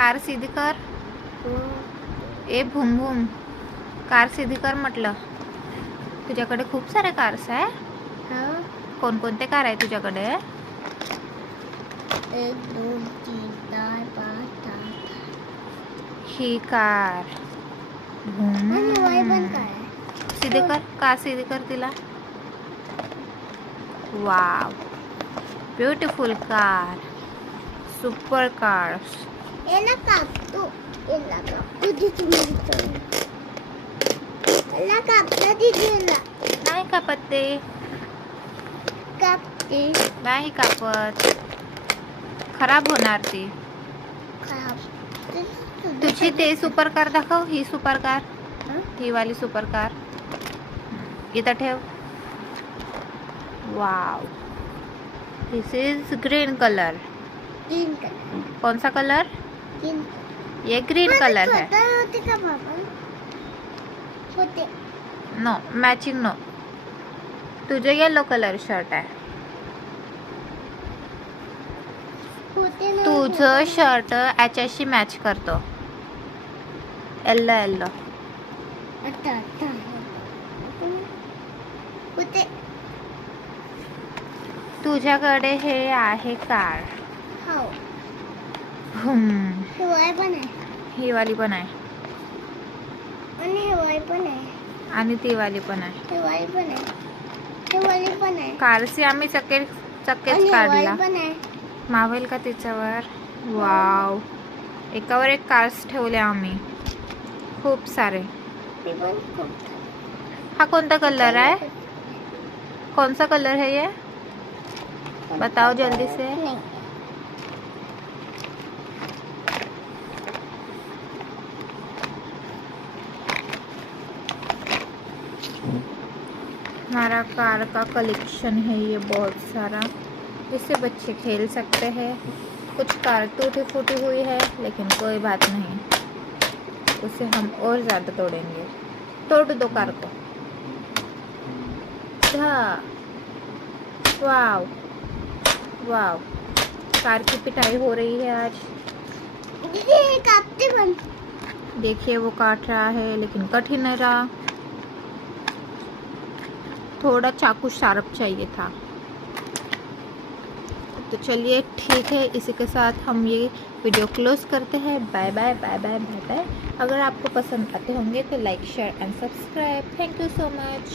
Car सीधी कर. ए Bhoom Bhoom, car सीधी कर म्हटलं. तुझ्याकडे खूप सारे कार्स आहे. कोणकोणते कार आहे तुझ्याकडे? 1 2 3 4 5 6. ही कार. सीधी कर, कार सीधी कर तिला. Wow, beautiful car, super cars. याला कापतो दीदीला. नाही कापत ते, कापते. नाही कापत, खराब होणार ती. तुझी ते सुपर कार दाखव. ही सुपर कार, ही वाली सुपर कार इथं ठेव. Wow, this is green colour. Green colour. कौन सा कलर? ग्रीन. ये ग्रीन कलर है. होते का पापा? होते. No, matching no. तुझे येलो कलर शर्ट आहे. होते ना. तुझं शर्ट याच्याशी मॅच करतो. Yellow yellow. आता होते. तुझ्याकडे हे आहे कार. हो. हम्म, हिवाळी पण आहे. ही वाली पण आहे आणि हिवाळी पण आहे. आणि ती वाली पण आहे. हिवाळी पण आहे. हिवाळी पण आहे. कारचे आम्ही चक्केच आणि काढला. हिवाळी पण आहे. मावेल का त्याच्यावर? वाव, एकावर एक कार्स ठेवले आम्ही, खूप सारे. ते पण खूप. हा कोणता कलर है? कौन सा कलर है ये? बताओ जल्दी से. नहीं. हमारा कार का कलेक्शन है ये बहुत सारा. इससे बच्चे खेल सकते हैं. कुछ कार टूटी फूटी हुई है, लेकिन कोई बात नहीं, उसे हम और ज़्यादा तोड़ेंगे. तोड़ दो कार को. वाव वाव, कार की पिटाई हो रही है आज. दीदी हे कापते पण. देखिए वो काट रहा है, लेकिन कट ही नहीं रहा. थोड़ा चाकू शार्प चाहिए था. तो चलिए ठीक है, इसी के साथ हम ये वीडियो क्लोज करते हैं. Bye bye bye bye bye bye. अगर आपको पसंद आते होंगे तो like share and subscribe. Thank you so much.